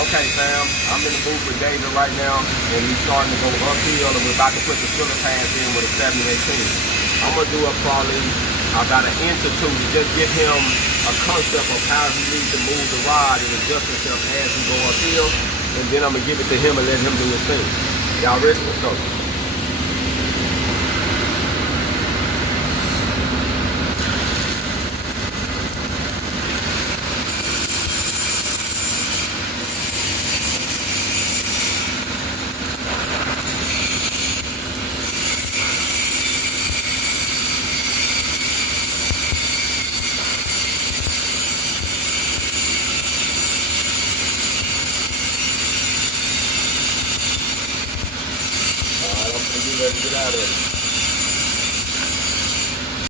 Okay, fam, I'm in the booth with David right now, and he's starting to go uphill, and we're about to put the filler pads in with a 7018. I'm gonna do it probably about an inch or two to just give him a concept of how he needs to move the rod and adjust himself as he go uphill, and then I'm gonna give it to him and let him do his thing. Y'all ready? Let's go. All right, I'm gonna get ready to get out of it.